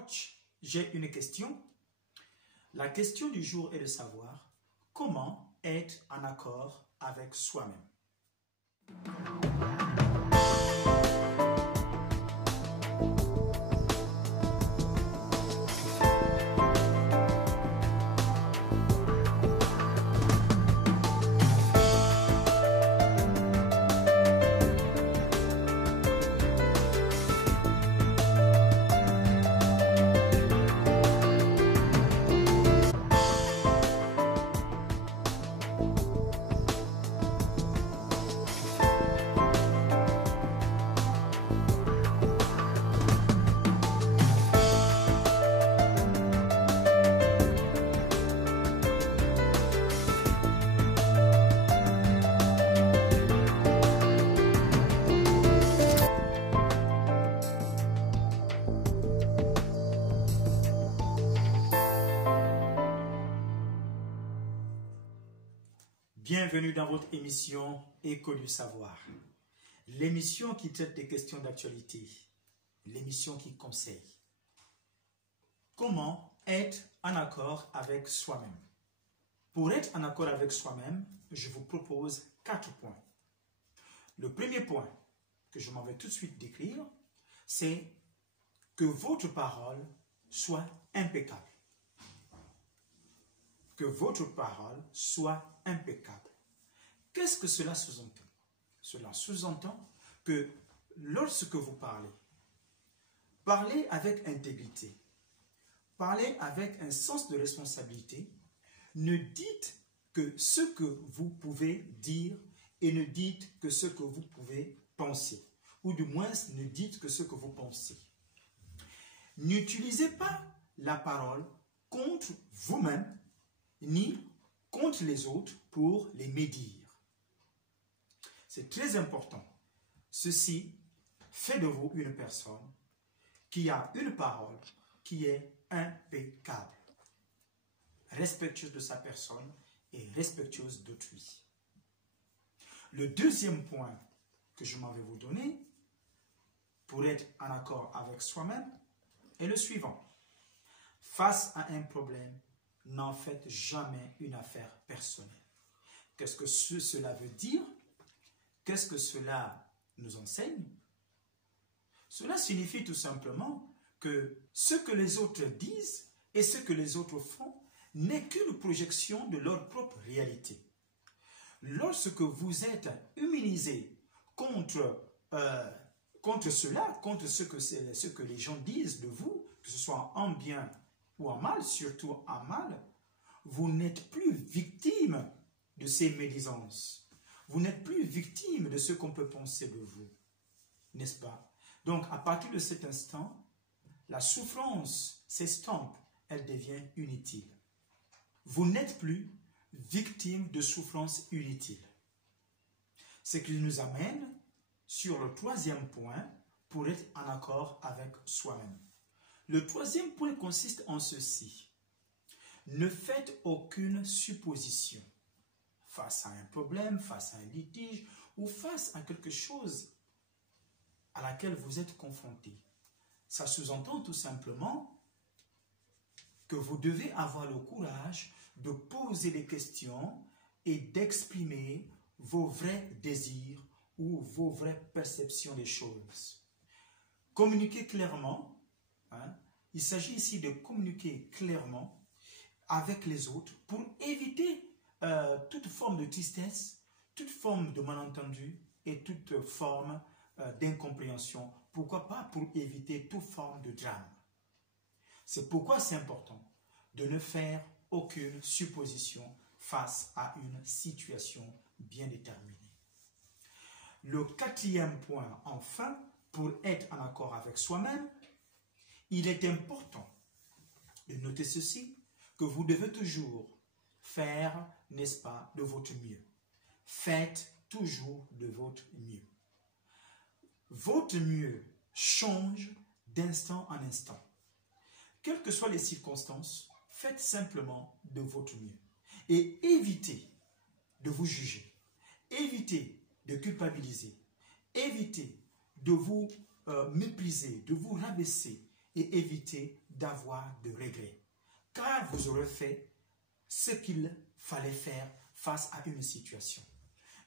Coach, j'ai une question. La question du jour est de savoir comment être en accord avec soi-même. Bienvenue dans votre émission Écho du savoir, l'émission qui traite des questions d'actualité, l'émission qui conseille. Comment être en accord avec soi-même? Pour être en accord avec soi-même, je vous propose 4 points. Le premier point que je m'en vais tout de suite décrire, c'est que votre parole soit impeccable. Que votre parole soit impeccable. Qu'est-ce que cela sous-entend? Cela sous-entend que lorsque vous parlez, parlez avec intégrité, parlez avec un sens de responsabilité, ne dites que ce que vous pouvez dire et ne dites que ce que vous pouvez penser, ou du moins ne dites que ce que vous pensez. N'utilisez pas la parole contre vous-même ni contre les autres pour les médire. C'est très important. Ceci fait de vous une personne qui a une parole qui est impeccable, respectueuse de sa personne et respectueuse d'autrui. Le deuxième point que je m'en vais vous donner pour être en accord avec soi-même est le suivant. Face à un problème, n'en faites jamais une affaire personnelle. Qu'est-ce que cela veut dire? Qu'est-ce que cela nous enseigne? Cela signifie tout simplement que ce que les autres disent et ce que les autres font n'est qu'une projection de leur propre réalité. Lorsque vous êtes immunisé contre cela, contre ce que les gens disent de vous, que ce soit en bien ou en mal, surtout en mal, vous n'êtes plus victime de ces médisances. Vous n'êtes plus victime de ce qu'on peut penser de vous. N'est-ce pas? Donc, à partir de cet instant, la souffrance s'estompe, elle devient inutile. Vous n'êtes plus victime de souffrance inutile. Ce qui nous amène sur le troisième point pour être en accord avec soi-même. Le troisième point consiste en ceci. Ne faites aucune supposition face à un problème, face à un litige ou face à quelque chose à laquelle vous êtes confronté. Ça sous-entend tout simplement que vous devez avoir le courage de poser des questions et d'exprimer vos vrais désirs ou vos vraies perceptions des choses. Communiquez clairement. Il s'agit ici de communiquer clairement avec les autres pour éviter toute forme de tristesse, toute forme de malentendu et toute forme d'incompréhension. Pourquoi pas pour éviter toute forme de drame. C'est pourquoi c'est important de ne faire aucune supposition face à une situation bien déterminée. Le quatrième point, enfin, pour être en accord avec soi-même, il est important de noter ceci, que vous devez toujours faire, n'est-ce pas, de votre mieux. Faites toujours de votre mieux. Votre mieux change d'instant en instant. Quelles que soient les circonstances, faites simplement de votre mieux. Et évitez de vous juger. Évitez de culpabiliser. Évitez de vous mépriser, de vous rabaisser et éviter d'avoir de regrets. Car vous aurez fait ce qu'il fallait faire face à une situation.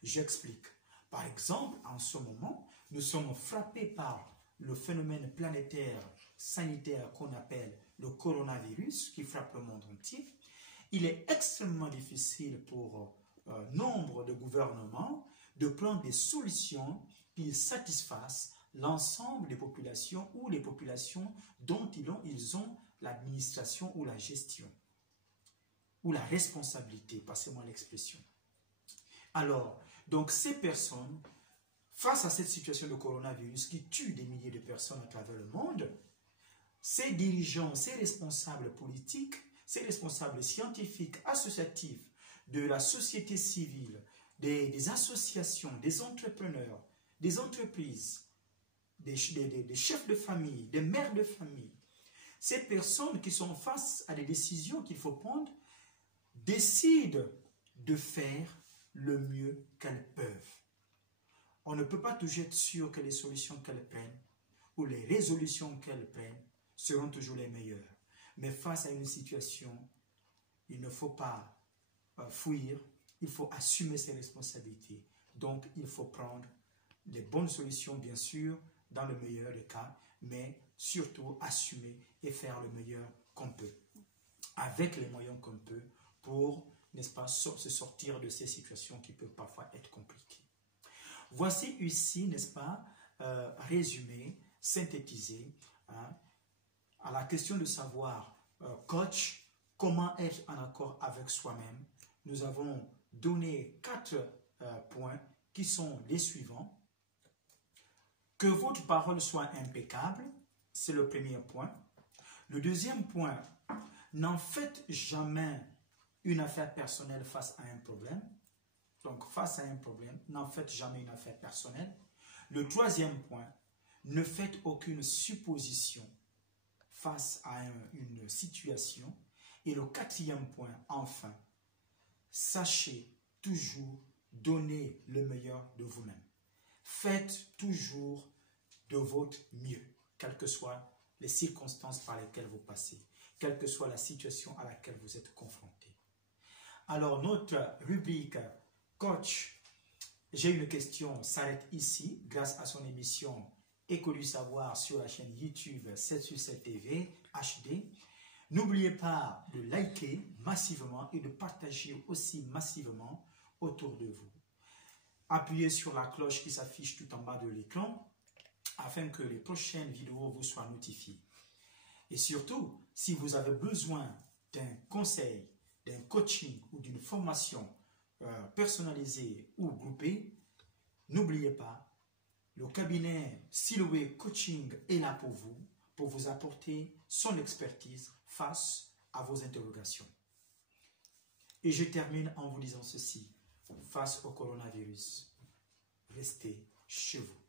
J'explique. Par exemple, en ce moment, nous sommes frappés par le phénomène planétaire sanitaire qu'on appelle le coronavirus qui frappe le monde entier. Il est extrêmement difficile pour nombre de gouvernements de prendre des solutions qui satisfassent l'ensemble des populations ou les populations dont ils ont l'administration ou la gestion ou la responsabilité, passez-moi l'expression. Alors, donc ces personnes, face à cette situation de coronavirus qui tue des milliers de personnes à travers le monde, ces dirigeants, ces responsables politiques, ces responsables scientifiques, associatifs, de la société civile, des associations, des entrepreneurs, des entreprises, des chefs de famille, des mères de famille, ces personnes qui sont face à des décisions qu'il faut prendre, décident de faire le mieux qu'elles peuvent. On ne peut pas toujours être sûr que les solutions qu'elles prennent ou les résolutions qu'elles prennent seront toujours les meilleures. Mais face à une situation, il ne faut pas fuir, il faut assumer ses responsabilités. Donc, il faut prendre les bonnes solutions, bien sûr, dans le meilleur des cas, mais surtout assumer et faire le meilleur qu'on peut, avec les moyens qu'on peut, pour, n'est-ce pas, se sortir de ces situations qui peuvent parfois être compliquées. Voici ici, n'est-ce pas, résumé, synthétisé, hein, à la question de savoir, coach, comment être en accord avec soi-même. Nous avons donné 4 points qui sont les suivants. Que votre parole soit impeccable, c'est le premier point. Le deuxième point, n'en faites jamais une affaire personnelle face à un problème. Donc, face à un problème, n'en faites jamais une affaire personnelle. Le troisième point, ne faites aucune supposition face à une situation. Et le quatrième point, enfin, sachez toujours donner le meilleur de vous-même. Faites toujours de votre mieux, quelles que soient les circonstances par lesquelles vous passez, quelle que soit la situation à laquelle vous êtes confronté. Alors, notre rubrique Coach, j'ai une question, s'arrête ici grâce à son émission Écho du Savoir sur la chaîne YouTube 7sur7 TV HD. N'oubliez pas de liker massivement et de partager aussi massivement autour de vous. Appuyez sur la cloche qui s'affiche tout en bas de l'écran afin que les prochaines vidéos vous soient notifiées. Et surtout, si vous avez besoin d'un conseil, d'un coaching ou d'une formation personnalisée ou groupée, n'oubliez pas, le cabinet Siloé Coaching est là pour vous apporter son expertise face à vos interrogations. Et je termine en vous disant ceci, face au coronavirus, restez chez vous.